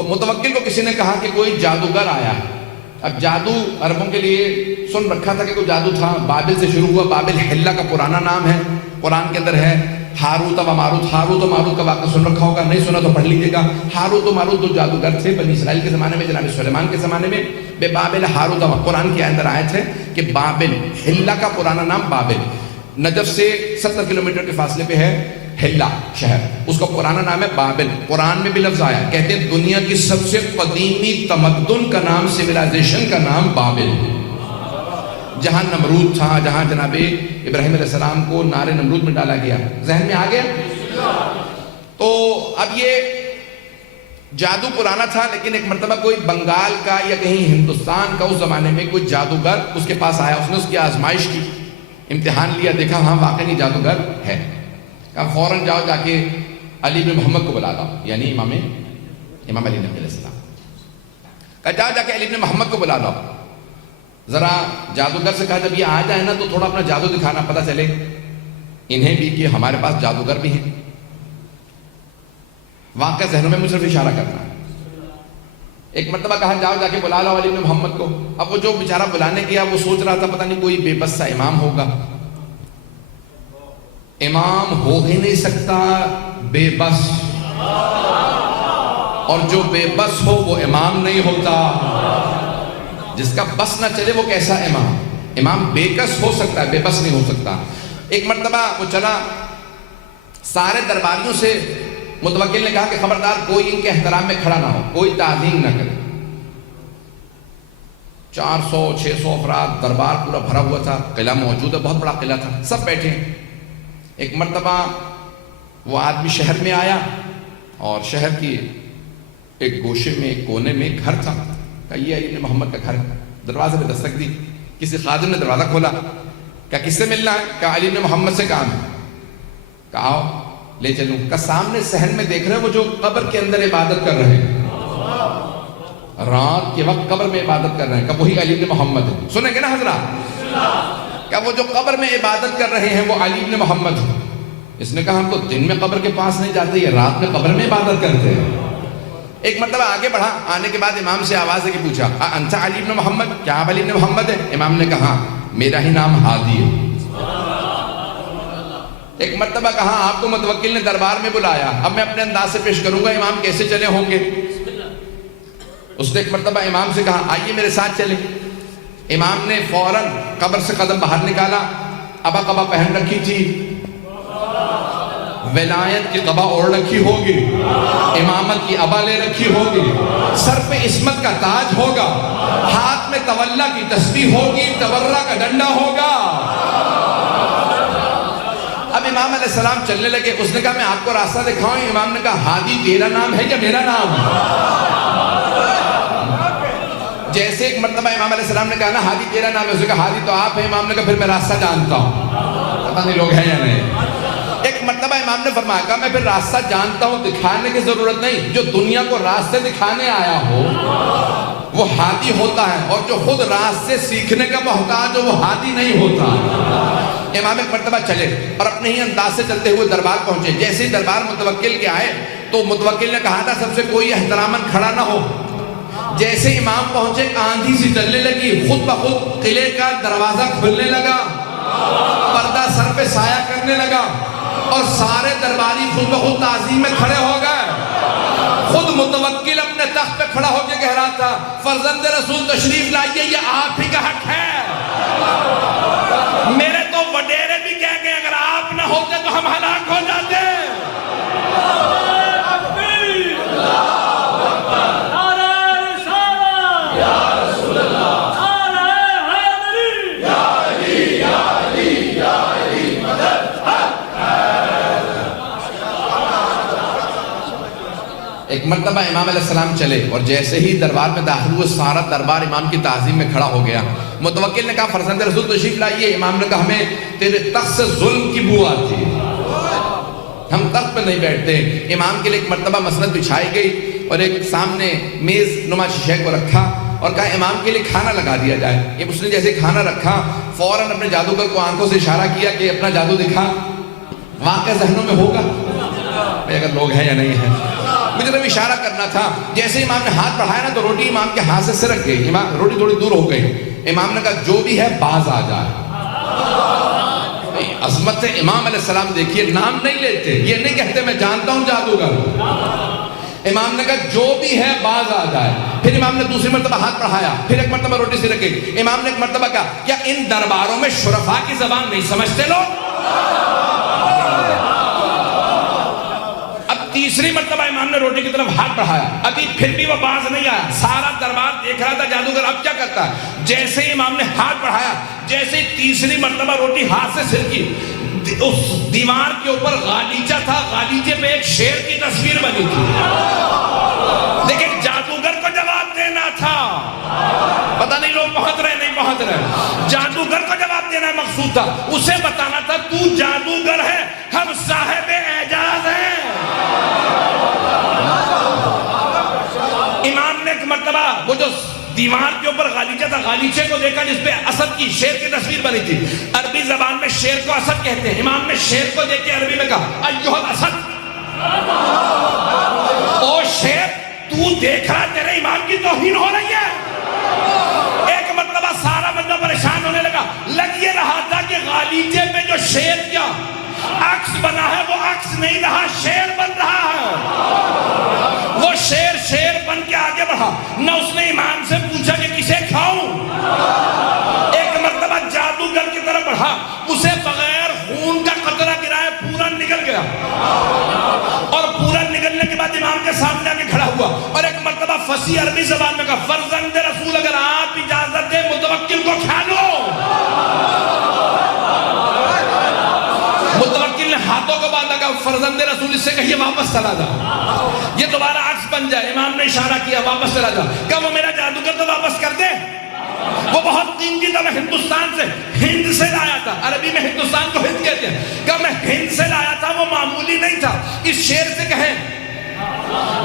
تو متوکل کو کسی نے کہا کہ کوئی جادوگر آیا ہے. اب جادو عربوں کے لیے سن رکھا تھا کہ کوئی جادو تھا. بابل سے شروع ہوا. بابل حلہ کا پرانا نام ہے, قرآن کے اندر ہے. ہاروت و ماروت, ہاروت و ماروت کا واقعہ سن رکھا ہوگا, نہیں سنا تو پڑھ لیجیے گا. ہاروت و ماروت دو جادوگر تھے بنی اسرائیل کے زمانے میں, جناب سلیمان کے زمانے میں. بے بابل ہاروت و, قرآن کے اندر آئے تھے کہ بابل, حلہ کا پرانا نام بابل, نجف سے 70 کلومیٹر کے فاصلے پہ ہے حلہ شہر, اس کا پرانا نام ہے بابل. قرآن میں بھی لفظ آیا, کہتے ہیں دنیا کی سب سے قدیمی تمدن کا نام, سویلائزیشن کا نام بابل, جہاں نمرود تھا, جہاں جناب ابراہیم علیہ السلام کو نار نمرود میں ڈالا گیا. ذہن میں آ گیا؟ تو اب یہ جادو پرانا تھا, لیکن ایک مرتبہ کوئی بنگال کا یا کہیں ہندوستان کا اس زمانے میں کوئی جادوگر اس کے پاس آیا. اس نے اس کی آزمائش کی, امتحان لیا, دیکھا ہاں واقعی جادوگر ہے. کہا فوراً جاؤ جا کے علی بن محمد کو بلا لاؤ, یعنی امام علی نبی علیہ السلام. کہا جاؤ جا کے علی بن محمد کو بلا لاؤ. ذرا جادوگر سے کہا جب یہ آ جائے نا تو تھوڑا اپنا جادو دکھانا, پتہ چلے انہیں بھی کہ ہمارے پاس جادوگر بھی ہیں. واقعہ ذہنوں میں مجھ صرف اشارہ کرنا ہے. ایک مرتبہ کہا جاؤ جا کے بلا لاؤ علی بن محمد کو. اب وہ جو بیچارہ بلانے گیا وہ سوچ رہا تھا پتہ نہیں کوئی بے بس سا امام ہوگا. امام ہو ہی نہیں سکتا بے بس, اور جو بے بس ہو وہ امام نہیں ہوتا. جس کا بس نہ چلے وہ کیسا امام؟ امام بے کس ہو سکتا ہے, بے بس نہیں ہو سکتا. ایک مرتبہ وہ چلا, سارے درباریوں سے متوکل نے کہا کہ خبردار کوئی ان کے احترام میں کھڑا نہ ہو, کوئی تعظیم نہ کرے. 400-600 افراد, دربار پورا بھرا ہوا تھا, قلعہ موجود ہے, بہت بڑا قلعہ تھا, سب بیٹھے. ایک مرتبہ وہ آدمی شہر میں آیا اور شہر کی ایک گوشے میں, ایک کونے میں ایک گھر تھا. کہا یہ علی بن محمد کا گھر. دروازے پہ دستک دی, کسی خادم نے دروازہ کھولا. کہا کس سے ملنا ہے؟ کہا علی بن محمد سے کام ہے. کہا آؤ لے چلوں. کہا سامنے صحن میں دیکھ رہے وہ جو قبر کے اندر عبادت کر رہے ہیں, رات کے وقت قبر میں عبادت کر رہے ہیں, کہ وہی علی بن محمد ہے. سنیں گے نا حضرات, کہ وہ جو قبر میں عبادت کر رہے ہیں وہ علی بن محمد ہے. اس نے کہا ہم تو دن میں قبر کے پاس نہیں جاتے, یہ رات میں قبر میں عبادت کرتے ہیں. ایک مرتبہ آگے بڑھا, آنے کے بعد امام سے آواز ہے کہ پوچھا انت علی بن محمد, کیا آپ علی بن محمد ہے؟ امام نے کہا میرا ہی نام ہادی ہے. ایک مرتبہ کہا آپ کو متوکل نے دربار میں بلایا, اب میں اپنے انداز سے پیش کروں گا, امام کیسے چلے ہوں گے. اس نے ایک مرتبہ امام سے کہا آئیے میرے ساتھ چلے. امام نے فوراً قبر سے قدم باہر نکالا, ابا قبا پہن رکھی تھی, ولایت کی قبا اوڑھ رکھی ہوگی, امامت کی ابا لے رکھی ہوگی, سر پہ عصمت کا تاج ہوگا, ہاتھ میں تولا کی تسبیح ہوگی, تبرہ کا ڈنڈا ہوگا. اب امام علیہ السلام چلنے لگے. اس نے کہا میں آپ کو راستہ دکھاؤں. امام نے کہا ہادی تیرا نام ہے یا میرا نام؟ جیسے ایک مرتبہ امام علیہ السلام نے کہا نا ہادی تیرا نام ہے, اس نے کہا ہادی تو آپ ہیں. امام نے کہا پھر میں راستہ جانتا ہوں. پتہ نہیں لوگ ہیں یا نہیں. ایک مرتبہ امام نے فرمایا کہا میں پھر راستہ جانتا ہوں, دکھانے کی ضرورت نہیں. جو دنیا کو راستے دکھانے آیا ہو وہ ہادی ہوتا ہے, اور جو خود راستے سیکھنے کا محتاج ہو وہ ہادی نہیں ہوتا. امام ایک مرتبہ چلے اور اپنے ہی انداز سے چلتے ہوئے دربار پہنچے. جیسے ہی دربار متوکل کے آئے تو متوکل نے کہا تھا سب سے کوئی احتراماً کھڑا نہ ہو. جیسے امام پہنچے آندھی سی چلنے لگی, خود بخود قلعے کا دروازہ کھلنے لگا, پردہ سر پہ سایہ کرنے لگا, اور سارے درباری خود بخود تعظیم میں کھڑے ہو گئے. خود متوکل اپنے تخت پہ کھڑا ہو کے کہہ رہا تھا فرزند رسول تشریف لائیے, یہ آپ ہی کا حق ہے. میرے تو وڈیرے بھی کہہ گئے اگر آپ نہ ہوتے تو ہم ہلاک ہو جاتے. ایک مرتبہ امام علیہ السلام چلے اور جیسے ہی دربار میں داخل ہوئے سارا دربار امام کی تعظیم میں کھڑا ہو گیا. متوکل نے کہا فرزند رسول تشریف لائیے. امام نے کہا ہمیں تیرے تخت سے ظلم کی بو آتی ہے, ہم تخت پہ نہیں بیٹھتے. امام کے لیے ایک مرتبہ مسند بچھائی گئی اور ایک سامنے میز نما شیشے کو رکھا اور کہا امام کے لیے کھانا لگا دیا جائے. اس نے جیسے کھانا رکھا فوراً اپنے جادوگر کو آنکھوں سے اشارہ کیا کہ اپنا جادو دکھا. واقعہ ذہنوں میں ہوگا اگر لوگ ہیں یا نہیں ہیں. مجھے صرف اشارہ کرنا تھا. جیسے امام نے ہاتھ بڑھایا نا تو روٹی امام کے ہاتھ سے سرک گئی. امام روٹی تھوڑی دور ہو گئی. امام نے کہا جو بھی ہے باز آ جائے. عظمت امام علیہ السلام دیکھیے, نام نہیں لیتے, یہ نہیں کہتے میں جانتا ہوں جادوگر. امام نے کہا جو بھی ہے باز آ جائے. پھر امام نے دوسری مرتبہ ہاتھ بڑھایا, پھر ایک مرتبہ روٹی سی رکھ گئی. امام نے ایک مرتبہ کہا کیا ان درباروں میں شرفاء کی زبان نہیں سمجھتے لوگ؟ اب تیسری مرتبہ امام نے روٹی کی طرف ہاتھ بڑھایا, ابھی پھر بھی وہ باز نہیں آیا. سارا دربار دیکھ رہا تھا جادوگر اب کیا کرتا ہے. جیسے ہی امام نے ہاتھ بڑھایا, جیسے ہی تیسری مرتبہ روٹی ہاتھ سے سرکی, اس دیوار کے اوپر غالیچہ تھا, غالیچے پہ ایک شیر کی تصویر بنی تھی. لیکن جادوگر کو جواب دینا تھا. پتہ نہیں لوگ پہنچ رہے نہیں پہنچ رہے. جادوگر کو جواب دینا مقصود تھا. اسے بتانا تھا تو جادوگر ہے, ہم صاحب اعجاز ہیں. امام نے ایک مرتبہ وہ جو دیوار کے اوپر غالیچہ تھا, غالیچے کو دیکھا جس پہ اسد کی, شیر کی تصویر بنی تھی. عربی زبان میں شیر کو اسد کہتے ہیں. امام نے شیر کو دیکھ کے عربی میں کہا ایھا الاسد, او شیر تو دیکھ رہا تیرے ایمان کی توہین ہو رہی ہے. ایک مرتبہ سارا بندہ پریشان ہونے لگا. لگ یہ رہا تھا کہ غالیچے پہ جو شیر کیا عکس بنا ہے وہ عکس نہیں رہا, شیر بن رہا ہے. وہ شیر بن کے آگے بڑھا. نہ اس نے امام سے پوچھا کہ کسے کھاؤں. ایک مرتبہ جادوگر کی طرف بڑھا, اسے بغیر خون کا قطرہ گرائے پورا نکل گیا, اور پورا نکلنے کے بعد امام کے سامنے آگے کھڑا ہوا, اور ایک مرتبہ فصیح عربی زبان میں کہا فرزند رسول اگر آپ اجازت دیں متوکل کو کھا لو. متوکل نے ہاتھوں کو باندھا, کہا فرزند رسول اس سے کہیے واپس چلا جا, یہ دوبارہ عکس بن جائے. امام نے اشارہ کیا واپس چلا جا. کہا وہ میرا جادوگر تو واپس کر دے, وہ بہت قیمتی تھا, میں ہندوستان سے ہند سے لایا تھا. عربی میں ہندوستان کو ہند کہتے ہیں. کہا میں ہند سے لایا تھا, وہ معمولی نہیں تھا. اس شیر سے کہیں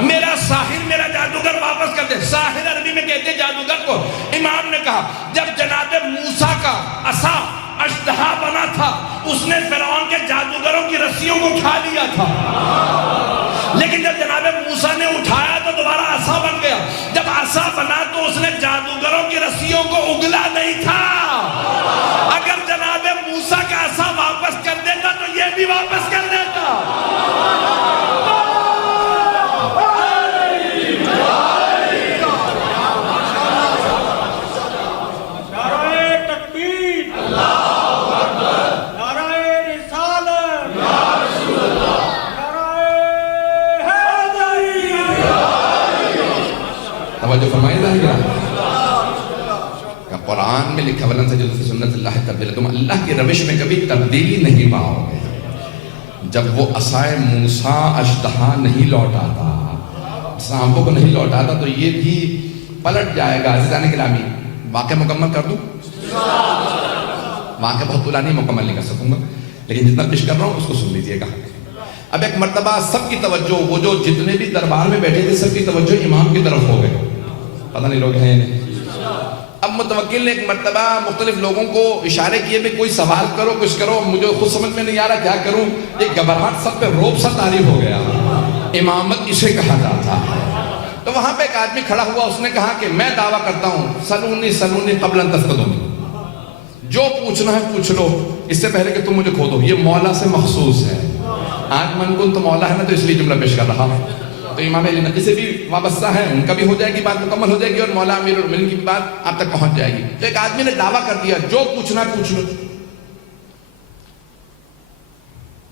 میرا ساحر میرا جادوگر واپس کر دے. ساحر عربی میں کہتے ہیں جادوگر کو. امام نے کہا جب جناب موسیٰ کا عصا اژدہا بنا تھا, اس نے فرعون کے جادوگروں کی رسیوں کو کھا لیا تھا. لیکن جب جناب موسیٰ نے اٹھایا تو دوبارہ عصا بن گیا. جب عصا بنا تو اس نے جادوگروں کی رسیوں کو اگلا نہیں تھا. اگر جناب موسیٰ کا عصا واپس کر دیتا تو یہ بھی واپس کر دیتا. جو فرمائے گا کہ قرآن میں لکھا ولن تجد فی سنت اللہ تبدیلا, تم اللہ کی روش میں کبھی تبدیلی نہیں پاؤ گے. جب وہ عصائے موسیٰ اژدہا نہیں لوٹاتا, سانپوں کو نہیں لوٹاتا, تو یہ بھی پلٹ جائے گا. عزیزان گرامی, واقعہ مکمل کر دوں؟ واقعہ بہت طولانی مکمل نہیں کر سکوں گا, لیکن جتنا پیش کر رہا ہوں اس کو سن لیجئے گا. اب ایک مرتبہ سب کی توجہ, وہ جو جتنے بھی دربار میں بیٹھے تھے سب کی توجہ امام کی طرف ہو گئے. پتہ نہیں لوگ ہیں یا نہیں. اب متوکل نے ایک مرتبہ مختلف لوگوں کو اشارے کیے بھی کوئی سوال کرو, کچھ کرو, مجھے خود سمجھ میں نہیں آ رہا کیا کروں. ایک گھبراہٹ سب پہ روب سا طاری ہو گیا. امامت اسے کہا جاتا ہے. تو وہاں پہ ایک آدمی کھڑا ہوا, اس نے کہا کہ میں دعویٰ کرتا ہوں سلونی قبل ان تفقدونی, جو پوچھنا ہے پوچھ لو اس سے پہلے کہ تم مجھے کھو دو. یہ مولا سے مخصوص ہے. آج من کن تو مولا ہے نا, تو اس لیے جملہ پیش کر رہا ہوں. تو امام علی نقی سے بھی وابستہ ہے, ان کا بھی ہو جائے گی بات, مکمل ہو جائے گی, اور مولا امیر المومنین کی بات آپ تک پہنچ جائے گی. تو ایک آدمی نے دعویٰ کر دیا جو پوچھنا پوچھ لو.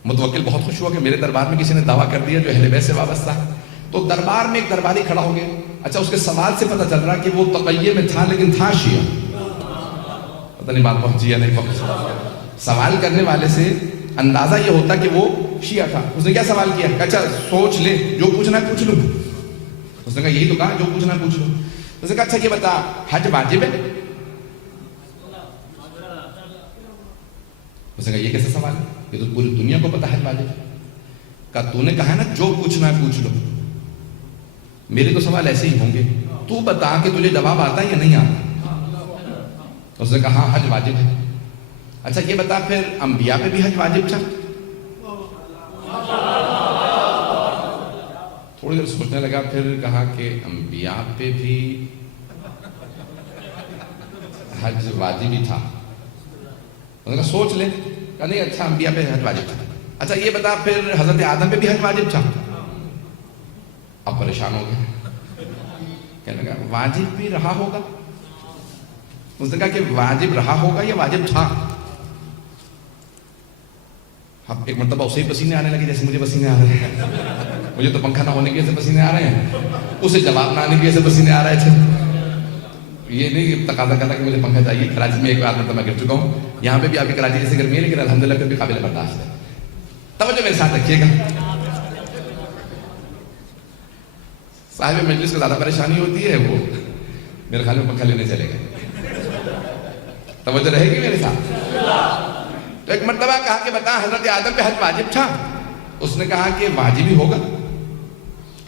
متوکل بہت خوش ہوا کہ میرے دربار میں کسی نے دعویٰ کر دیا جو اہل بیت سے وابستہ ہے. تو دربار میں ایک درباری کھڑا ہو گیا. اچھا, اس کے سوال سے پتہ چل رہا کہ وہ تقیہ میں تھا لیکن تھا شیعہ. پتہ نہیں بات پہنچی یا نہیں پہنچی. سوال کرنے والے سے اندازہ یہ ہوتا کہ وہ شیعہ تھا. اس نے کیا سوال کیا, اچھا سوچ لے, جو پوچھنا ہے پوچھ لو. اس نے کہا یہی تو کہا جو پوچھنا ہے پوچھ لو. اس نے کہا اچھا یہ بتا حج واجب ہے؟ اس نے کہا یہ کیسا سوال ہے, یہ تو پوری دنیا کو پتا حج واجب ہے. کہا تو نے کہا ہے نا جو پوچھنا ہے پوچھ لو, میرے تو سوال ایسے ہی ہوں گے, تو بتا کہ تجھے جواب آتا ہے یا نہیں آتا. اس نے کہا ہاں حج واجب ہے. اچھا یہ بتا پھر انبیاء پہ بھی حج واجب تھا؟ تھوڑی دیر سوچنے لگا، پھر کہا کہ انبیاء پہ بھی حج واجب ہی تھا. انہوں نے کہا سوچ لے. کہا نہیں اچھا انبیاء پہ حج واجب تھا. اچھا یہ بتا پھر حضرت آدم پہ بھی حج واجب تھا؟ اب پریشان ہو گئے. کہنے لگا واجب بھی رہا ہوگا. اس نے کہا کہ واجب رہا ہوگا یا واجب تھا؟ اب ایک مرتبہ اسے ہی پسینے آنے لگے جیسے مجھے پسینے آ رہے ہیں. مجھے تو پنکھا نہ ہونے کی وجہ سے پسینے آ رہے ہیں، اسے جواب نہ آنے کی وجہ سے پسینے آ رہے تھے. یہ نہیں تقاضا کرتا کہ مجھے پنکھا چاہیے. کراچی میں ایک بار مرتبہ گر چکا ہوں. یہاں پہ بھی آپ کی کراچی جیسے گرمی ہے لیکن الحمدللہ پھر بھی قابل برداشت ہے. توجہ میرے ساتھ رکھیے گا. صاحب مجلس کو زیادہ پریشانی ہوتی ہے، وہ میرے خیال میں پنکھا لینے چلے گئے. توجہ رہے گی میرے ساتھ. تو ایک مرتبہ کہا کہ بتا حضرت آدم پہ حج واجب تھا؟ اس نے کہا کہ واجب ہی ہوگا،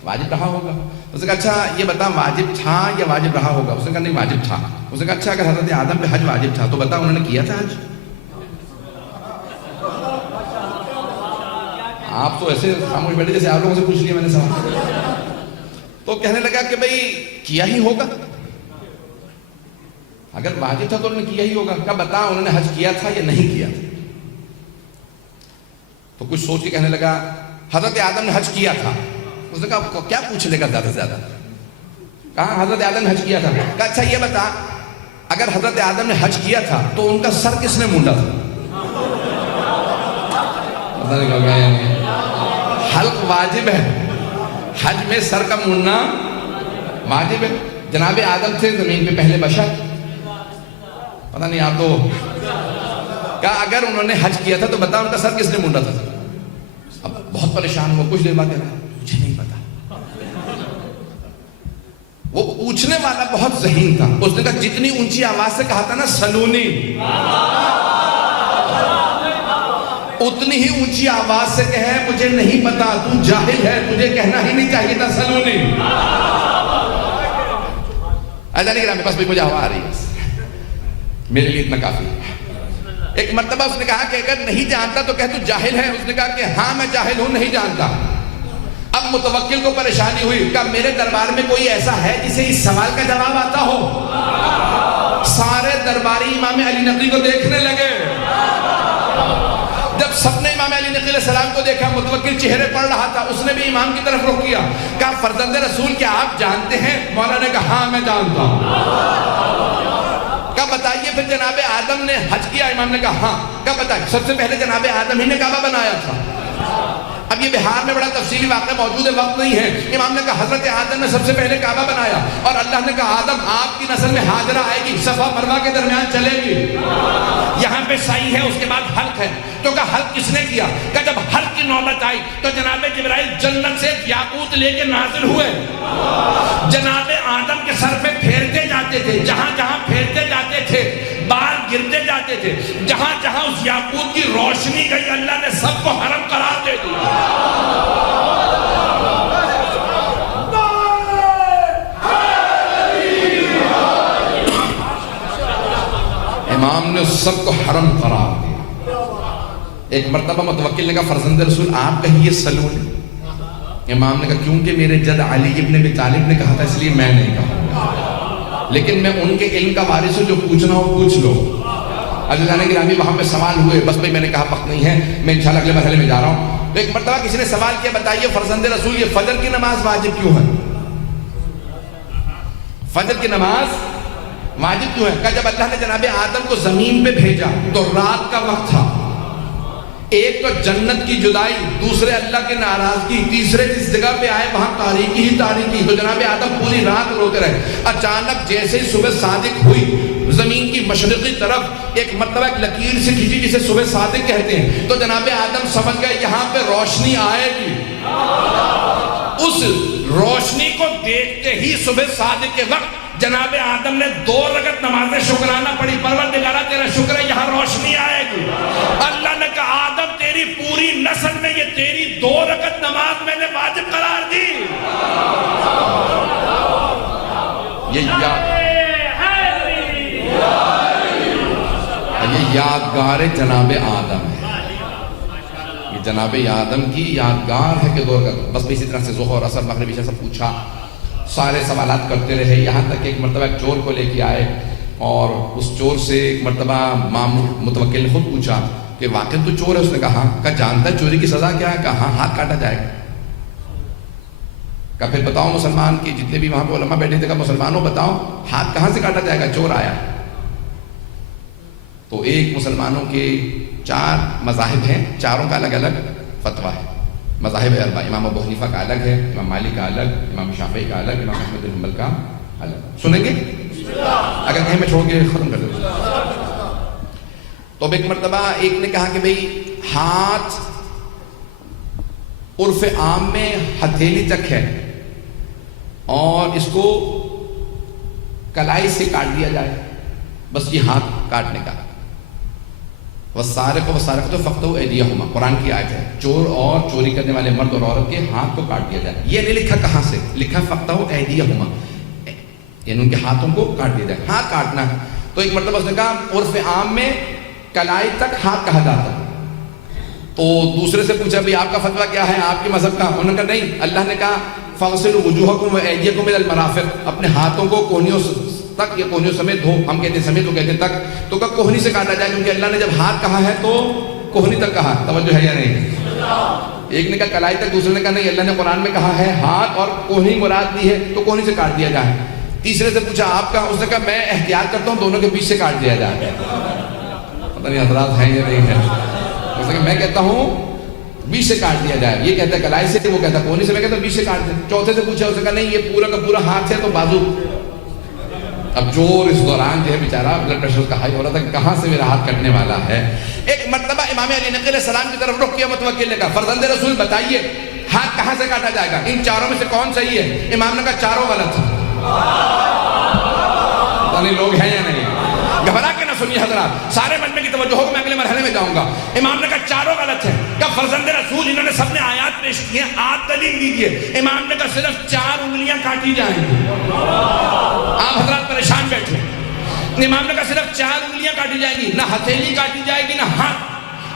واجب رہا ہوگا. اس نے کہا اچھا یہ بتا واجب تھا یا واجب رہا ہوگا؟ اس نے کہا نہیں واجب تھا. اس نے کہا اچھا اگر حضرت آدم پہ حج واجب تھا تو بتا انہوں نے کیا تھا حج؟ آپ تو ایسے خاموش بیٹھے جیسے آپ لوگوں سے پوچھ لیا میں نے سوال. تو کہنے لگا کہ بھئی کیا ہی ہوگا. اگر واجب تھا تو انہوں نے کیا ہی ہوگا. کہا بتا انہوں نے حج کیا تھا یا نہیں کیا تھا؟ تو کچھ سوچ کے کہنے لگا حضرت آدم نے حج کیا تھا. اس نے کہا کیا پوچھ لے گا زیادہ سے زیادہ. کہا حضرت آدم نے حج کیا تھا. کہا اچھا یہ بتا اگر حضرت آدم نے حج کیا تھا تو ان کا سر کس نے مونڈا تھا؟ پتہ نہیں کہا گیا. حلق واجب ہے، حج میں سر کا مونڈنا واجب ہے. جناب آدم تھے زمین پہ پہلے بشر. پتہ نہیں آپ تو. کہا اگر انہوں نے حج کیا تھا تو بتا ان کا سر کس نے مونڈا تھا؟ اب بہت پریشان ہوا. کچھ دیر بعد کہہ رہا مجھے نہیں پتا. وہ پوچھنے والا بہت ذہین تھا. اس نے کہا جتنی اونچی آواز سے کہا تھا نا سلونی، اتنی ہی اونچی آواز سے کہے مجھے نہیں پتا، تو جاہل ہے، تجھے کہنا ہی نہیں چاہیے تھا سلونی. ایسا نہیں کہ میرے پاس بھی مجھے ہوا آ رہی ہے، میرے لیے اتنا کافی ہے. ایک مرتبہ اس نے کہا کہ اگر نہیں جانتا تو کہہ تو جاہل ہے. اس نے کہا کہ ہاں میں جاہل ہوں، نہیں جانتا. اب متوکل کو پریشانی ہوئی. کہا میرے دربار میں کوئی ایسا ہے جسے اس سوال کا جواب آتا ہو؟ سارے درباری امام علی نقی کو دیکھنے لگے. جب سب نے امام علی نقی علیہ السلام کو دیکھا، متوکل چہرے پڑ رہا تھا، اس نے بھی امام کی طرف رخ کیا. کہا فرزند رسول کیا آپ جانتے ہیں؟ مولا نے کہا ہاں میں جانتا ہوں. کہا بتائیے پھر جناب آدم نے حج کیا؟ امام نے کہا ہاں. کہا بتائیے سب سے پہلے جناب آدم ہی نے کعبہ بنایا تھا. اب یہ بہار میں بڑا تفصیلی واقعہ موجود ہے، وقت نہیں ہے. امام نے کہا حضرت آدم نے سب سے پہلے کعبہ بنایا اور اللہ نے کہا آدم آپ کی نسل میں ہاجرہ آئے گی، صفا مروہ کے درمیان چلے گی. یہاں پہ سعی ہے، اس کے بعد حلق ہے. تو کہا حلق کس نے کیا؟ کہ جب حلق کی نوبت آئی تو جناب جبرائیل جنت سے یاقوت لے کے نازل ہوئے. جناب آدم کے سر پہ پھیرتے جاتے تھے، جہاں جہاں پھیرتے جاتے تھے بال گرتے جاتے تھے. جہاں جہاں اس یاقوت کی روشنی گئی اللہ نے سب کو حرم قرار دے دیا. امام نے سب کو حرم قرار دیا. ایک مرتبہ متوکل نے کہا فرزند رسول آپ کہیے سلونی. امام نے کہا کیونکہ میرے جد علی ابن ابی طالب نے کہا تھا اس لیے میں نہیں کہا، لیکن میں ان کے علم کا وارث ہوں، جو پوچھنا ہو پوچھ لو. عزیزان گرامی وہاں پہ سوال ہوئے، بس بھئی میں نے کہا وقت نہیں ہے، میں انشاءاللہ اگلے مرحلے میں جا رہا ہوں. تو ایک مرتبہ کسی نے سوال کیا بتائیے فرزند رسول یہ فجر کی نماز واجب کیوں ہے؟ فجر کی نماز واجب کیوں ہے؟ کہ جب اللہ نے جناب آدم کو زمین پہ بھیجا تو رات کا وقت تھا. ایک تو جنت کی جدائی، دوسرے اللہ کی ناراضگی، تیسرے جس جگہ پہ آئے وہاں تاریکی ہی تاریکی. تو جناب آدم پوری رات روتے رہے. اچانک جیسے ہی صبح صادق ہوئی، زمین کی مشرقی طرف ایک مرتبہ ایک لکیر سے کھینچی جسے صبح صادق کہتے ہیں. تو جناب آدم سمجھ گئے یہاں پہ روشنی آئے گی. اس روشنی کو دیکھتے ہی صبح صادق کے وقت جناب آدم نے 2 رکعت نماز شکرانہ پڑھی. پروردگارہ تیرا شکر ہے یہاں روشنی آئے گی. اللہ نے کہا آدم تیری پوری نسل میں یہ تیری 2 رکعت نماز میں نے واجب قرار دی. یہ یادگار جناب آدم ہے. یہ جناب آدم کی یادگار ہے کہ دور کا بس اسی طرح سے ظہر اثر مغرب عشاء سب پوچھا، سارے سوالات کرتے رہے، یہاں تک کہ ایک مرتبہ ایک چور کو لے کے آئے اور اس چور سے ایک مرتبہ متوکل نے خود پوچھا کہ واقعی تو چور ہے؟ اس نے کہا ہاں۔ کہا جانتا ہے چوری کی سزا کیا ہے؟ کہا ہاں، ہاتھ کاٹا جائے گا۔ کہا پھر بتاؤ مسلمان کی جتنے بھی وہاں پہ علماء بیٹھے تھے، کہا مسلمانوں بتاؤ ہاتھ کہاں سے کاٹا جائے گا؟ چور آیا۔ تو ایک مسلمانوں کے 4 مذاہب ہیں، چاروں کا الگ الگ فتویٰ ہے، مذاہب اربع، امام ابو حنیفہ کا الگ ہے، امام مالک کا الگ، امام شافعی کا الگ، امام احمد بن حنبل کا الگ۔ سنیں گے؟ اگر کہیں میں چھوڑ کے ختم کر دوں۔ تو اب ایک مرتبہ ایک نے کہا کہ بھئی ہاتھ عرف عام میں ہتھیلی تک ہے اور اس کو کلائی سے کاٹ دیا جائے، بس یہ ہاتھ کاٹنے کا۔ والسارق والسارقۃ فاقطعوا ایدیہما، قرآن کی آیت ہے، چور اور چوری کرنے والے مرد اور عورت کے ہاتھ کو کاٹ دیا جائے۔ یہ نہیں لکھا کہاں سے، لکھا فاقطعوا ایدیہما، یعنی ان کے ہاتھوں کو کاٹ دیا جائے، ہاتھ کاٹنا ہے۔ تو ایک مرتبہ اس نے کہا عرف عام میں کلائی تک ہاتھ کہا جاتا ہے۔ تو دوسرے سے پوچھا بھی آپ کا فتویٰ کیا ہے، آپ کے مذہب کا؟ انہوں نے کہا نہیں، اللہ نے کہا فاغسلوا وجوہکم وایدیکم الی المرافق، اپنے ہاتھوں کو کونیوں تک یا کونیوں سمیت دھو، ہم کہتے ہیں سمیت، وہ کہتے ہیں تک، تو کہا کوہنی سے کاٹا جائے، کیونکہ اللہ نے جب ہاتھ کہا ہے تو کوہنی تک کہا۔ توجہ ہے یا نہیں؟ ایک نے کہا کلائی تک، دوسرے نے کہا نہیں، اللہ نے قرآن میں کہا ہے ہاتھ اور کوہنی مراد دی ہے تو کوہنی سے کاٹ دیا جائے۔ تیسرے سے پوچھا آپ کا، اس نے کہا میں احتیاط کرتا ہوں دونوں کے بیچ سے کاٹ دیا جائے۔ پتہ نہیں حضرات ہیں یا نہیں ہے؟ اس نے کہا میں کہتا ہوں بیچ سے کاٹ دیا جائے، یہ کہتا ہے کلائی سے، وہ کہتا ہے کوہنی سے، میں کہتا ہوں بیچ سے کاٹ دیا۔ چوتھے سے پوچھا، اس نے کہا نہیں یہ پورا کا پورا ہاتھ ہے تو بازو۔ اب چور اس دوران جو ہے بیچارہ بلڈ پریشر کا ہائی ہو رہا تھا کہ کہاں سے میرا ہاتھ کٹنے والا ہے۔ ایک مرتبہ امام علی نقی علیہ السلام کی طرف رخ کیا، متوکل نے کہا فرزند رسول بتائیے ہاتھ کہاں سے کاٹا جائے گا، ان چاروں میں سے کون صحیح ہے؟ امام نے کہا چاروں غلط ہیں۔ پتہ نہیں لوگ ہیں یا نہیں؟ گھبرا کے نہ سنیے حضرات، سارے مجمع کی توجہ ہو کہ میں اگلے مرحلے میں جاؤں گا۔ امام نے کہا چاروں غلط ہیں۔ کہا فرزند رسول انہوں نے سب نے آیات پیش کی ہیں، آپ دلیل دیجئے۔ امام نے کہا صرف 4 انگلیاں کاٹی جائیں گی۔ آپ حضرات پریشان بیٹھے۔ امام نے کہا صرف 4 انگلیاں کاٹی جائیں گی، نہ ہتھیلی کاٹی جائے گی نہ ہاتھ۔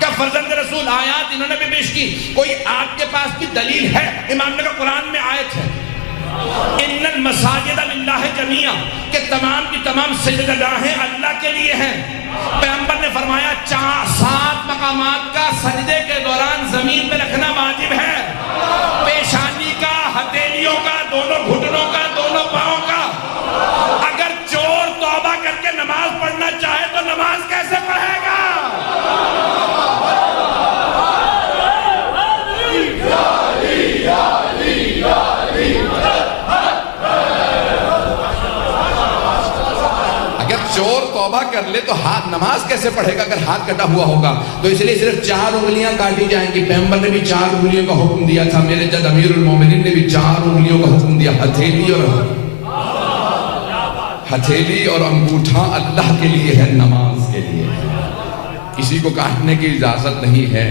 کہا فرزند رسول آیات انہوں نے بھی پیش کی، کوئی آپ کے پاس بھی دلیل ہے؟ امام نے کہا قرآن میں آیت ہے ان المساجد للہ جمیعا، کہ تمام کی تمام سجدگاہیں اللہ کے لیے ہیں۔ پیغمبر نے فرمایا 7 مقامات کا سجدے کے دوران زمین پہ رکھنا واجب ہے، پیشانی کا، ہتھیلیوں کا، دونوں گھٹنوں کا، دونوں پاؤں کا۔ اگر چور توبہ کر کے نماز پڑھنا چاہے تو نماز کیسے پڑھے گا؟ چور توبہ کر لے تو ہاتھ نماز کیسے پڑھے گا اگر ہاتھ کٹا ہوا ہوگا؟ تو اس لیے صرف 4 انگلیاں کاٹی جائیں گی۔ پیغمبر نے بھی 4 انگلیوں کا حکم دیا تھا، میرے جد امیر المومنین نے بھی 4 انگلیوں کا حکم دیا، ہتھیلی اور انگوٹھا اللہ کے لیے ہے، نماز کے لیے ہے، کسی کو کاٹنے کی اجازت نہیں ہے۔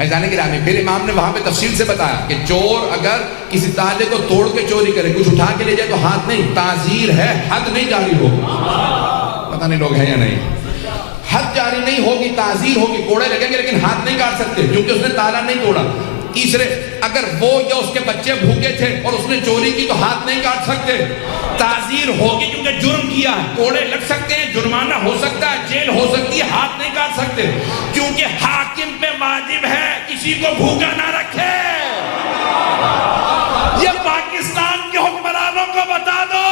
جانے گرامی پھر امام نے وہاں پہ تفصیل سے بتایا کہ چور اگر کسی تالے کو توڑ کے چوری کرے، کچھ اٹھا کے لے جائے تو ہاتھ نہیں، تعزیر ہے، حد نہیں جاری ہوگی۔ پتہ نہیں لوگ ہیں یا نہیں؟ حد جاری نہیں ہوگی، تعزیر ہوگی، کوڑے لگیں گے لیکن ہاتھ نہیں کاٹ سکتے کیونکہ اس نے تالا نہیں توڑا۔ تیسرے، اگر وہ یا اس کے بچے بھوکے تھے اور اس نے چوری کی تو ہاتھ نہیں کاٹ سکتے، تعزیر ہوگی کیونکہ جرم کیا ہے، کوڑے لگ سکتے ہیں، جرمانہ ہو سکتا ہے، جیل ہو سکتی ہے، ہاتھ نہیں کاٹ سکتے کیونکہ حاکم پہ واجب ہے کسی کو بھوکا نہ رکھے۔ یہ پاکستان کے حکمرانوں کو بتا دو